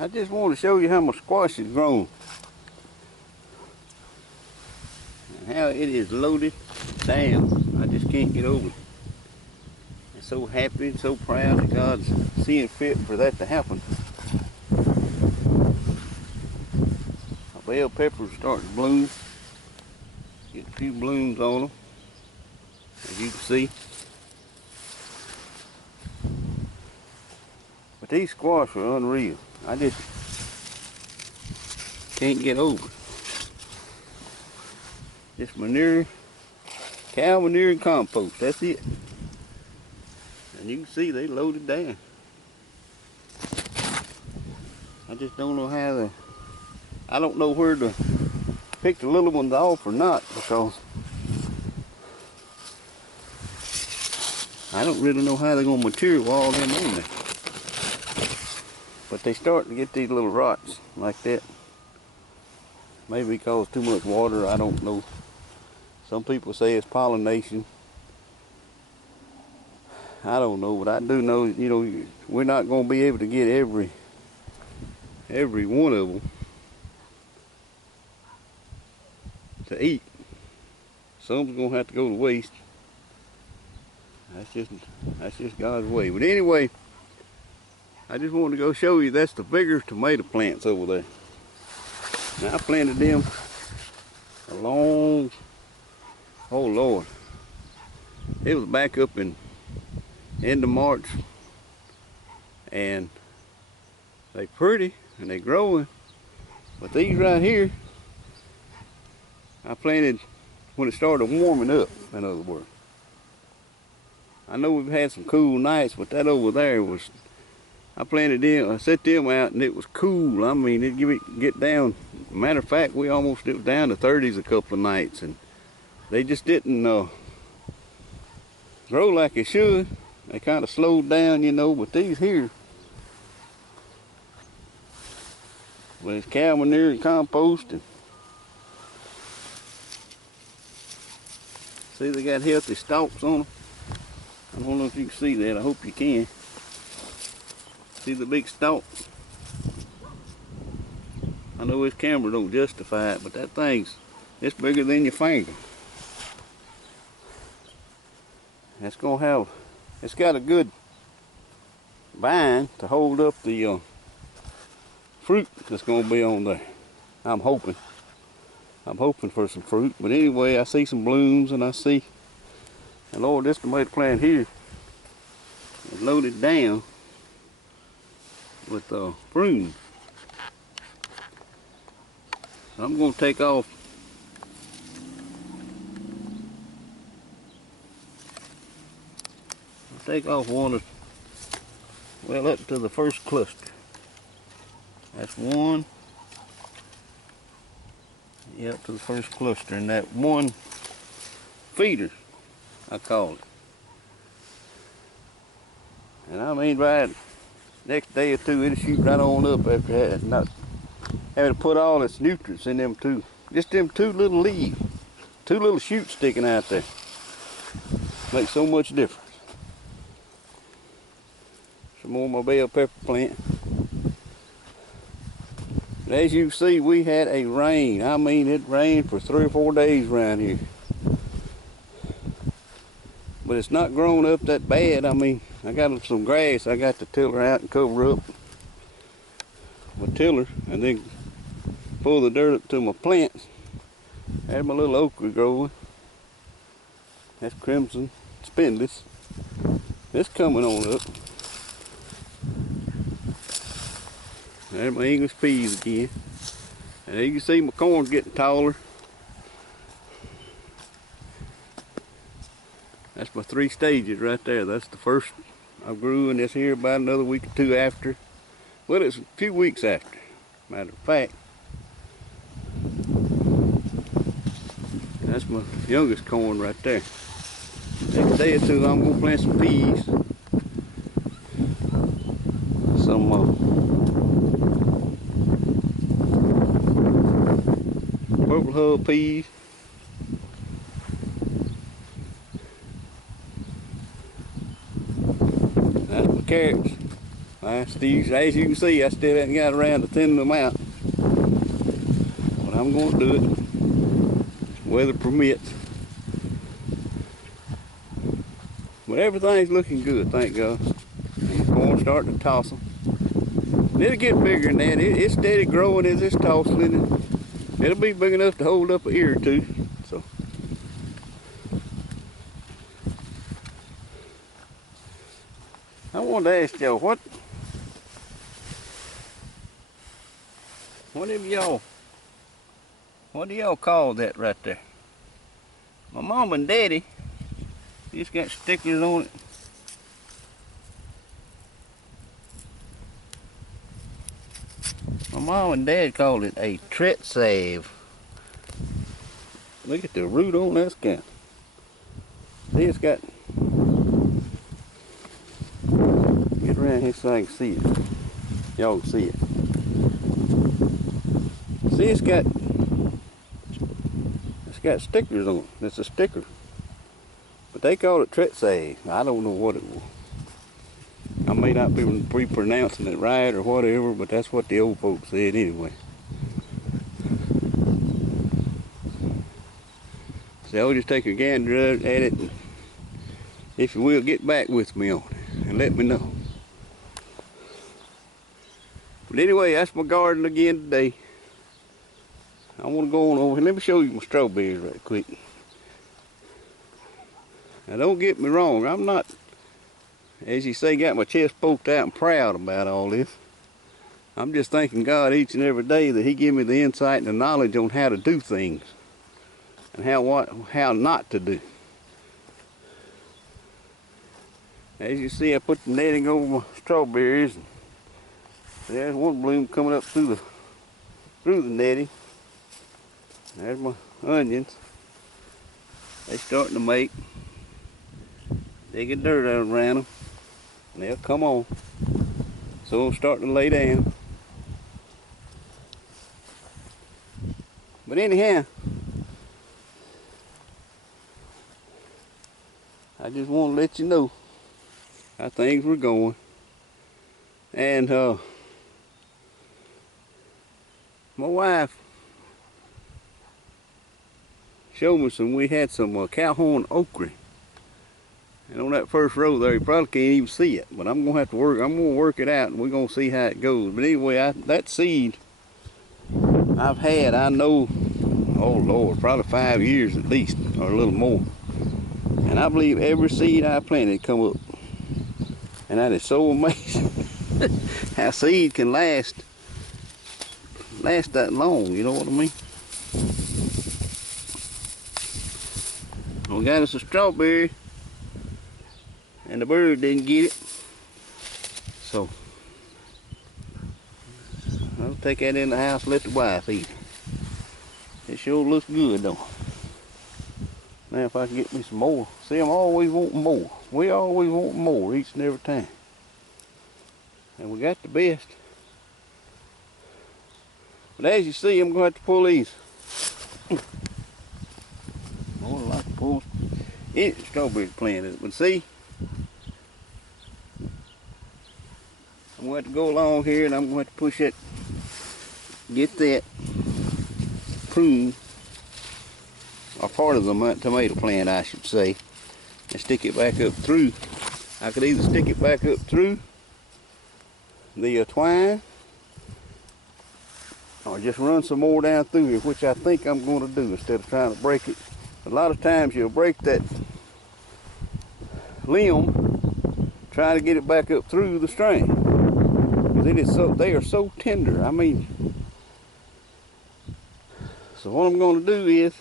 I just want to show you how my squash has grown and how it is loaded down. I just can't get over it. I'm so happy and so proud that God's seeing fit for that to happen. My bell peppers are starting to bloom. Get a few blooms on them, as you can see. But these squash are unreal. I just can't get over it. Just manure, cow manure and compost, that's it. And you can see they loaded down. I just don't know how to, I don't know where to pick the little ones off or not, because I don't really know how they're going to mature with all them on there. But they start to get these little rots like that. Maybe because too much water, I don't know. Some people say it's pollination. I don't know, but I do know, you know, we're not going to be able to get every one of them to eat. Some's going to have to go to waste. That's just God's way. But anyway, I just wanted to go show you that's the bigger tomato plants over there. Now I planted them a long, oh Lord, it was back up in end of March, and they pretty and they growing. But these right here, I planted when it started warming up, in other words. I know we've had some cool nights, but that over there was, I planted them, I set them out and it was cool. I mean, it get down. Matter of fact, it was down to 30s a couple of nights, and they just didn't grow like they should. They kind of slowed down, you know, but these here, with it's cow manure and compost, and see they got healthy stalks on them. I don't know if you can see that, I hope you can. See the big stalk? I know this camera don't justify it, but that thing's, it's bigger than your finger. It's gonna have, it's got a good vine to hold up the fruit that's gonna be on there. I'm hoping for some fruit. But anyway, I see some blooms, and I see, and Lord, this tomato plant here is loaded down with prunes. So I'm going to take off one of, well, up to the first cluster. That's one. Yeah, up to the first cluster, and that one feeder, I call it. And I mean, right next day or two, it'll shoot right on up after that. Not having to put all its nutrients in them two. Just them two little leaves, two little shoots sticking out there. Makes so much difference. Some more of my bell pepper plant. And as you see, we had a rain. I mean, it rained for 3 or 4 days around here. But it's not grown up that bad. I mean, I got some grass I got to tiller out and cover up with tiller, and then pull the dirt up to my plants. I had my little okra growing. That's crimson spindless. It's coming on up. There's my English peas again. And you can see my corn's getting taller. That's my 3 stages right there. That's the first I grew in this here about another week or 2 after. Well, it's a few weeks after, matter of fact. That's my youngest corn right there. Next day or 2, I'm going to plant some peas. Some purple hull peas. That's my carrots. As you can see, I still haven't got around to thinning them out. But I'm going to do it. Weather permits. But everything's looking good, thank God. And the corn's starting to toss them. It'll get bigger than that. It's steady growing as it's tossing, and it'll be big enough to hold up an ear or two. So, I wanted to ask y'all, what do y'all call that right there? My mom and daddy just got stickers on it. My mom and dad called it a tret save. Look at the root on this guy. See, it's got, get around here so I can see it. Y'all can see it. See, it's got stickers on it. It's a sticker. But they call it tret save. I don't know what it was. I may not be pronouncing it right or whatever, but that's what the old folks said anyway. So I'll just take a gander at it, and if you will, get back with me on it and let me know. But anyway, that's my garden again today. I want to go on over here. Let me show you my strawberries right quick. Now don't get me wrong, I'm not, as you say, got my chest poked out and proud about all this. I'm just thanking God each and every day that He give me the insight and the knowledge on how to do things and how not to do. As you see, I put the netting over my strawberries. And there's one bloom coming up through the netting. There's my onions. They starting to make. They get dirt out around them. And they'll come on. So I'm starting to lay down. But anyhow, I just want to let you know how things were going. And my wife showed me we had some Calhoun okra. And on that first row there, you probably can't even see it, but I'm gonna work it out, and we're gonna see how it goes. But anyway, that seed I've had, I know, oh Lord, probably 5 years at least, or a little more. And I believe every seed I planted come up. And that is so amazing how seed can last that long, you know what I mean? We got us a strawberry, and the bird didn't get it, so I'll take that in the house, let the wife eat it. It sure looks good though. Now if I can get me some more. See, I'm always wanting more. We always want more each and every time. And we got the best. But as you see, I'm going to have to pull these. I would like to pull any strawberry planted. But see, I'm going to have to go along here, and I'm going to have to push it, get that prune, or part of the tomato plant I should say, and stick it back up through. I could either stick it back up through the twine, or just run some more down through here, which I think I'm going to do instead of trying to break it. A lot of times you'll break that limb trying to get it back up through the string, because they are so tender. I mean, so what I'm going to do is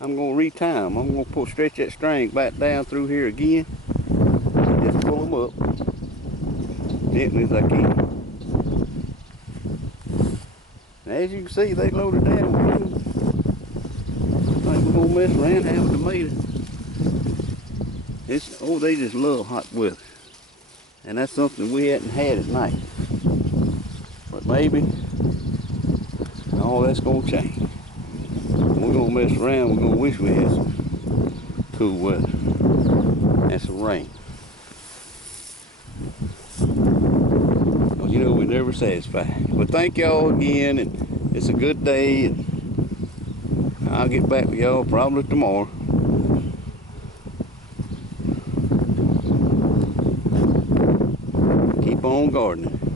I'm going to retie them. I'm going to stretch that string back down through here again, just pull them up gently as I can. And as you can see, they loaded down with blue. I think we're going to mess around and have a tomato. They just love hot weather. And that's something we hadn't had at night. But maybe all that's going to change. We're going to mess around. We're going to wish we had some cool weather and some rain. never satisfied. But thank y'all again, and it's a good day, and I'll get back with y'all probably tomorrow. Keep on gardening.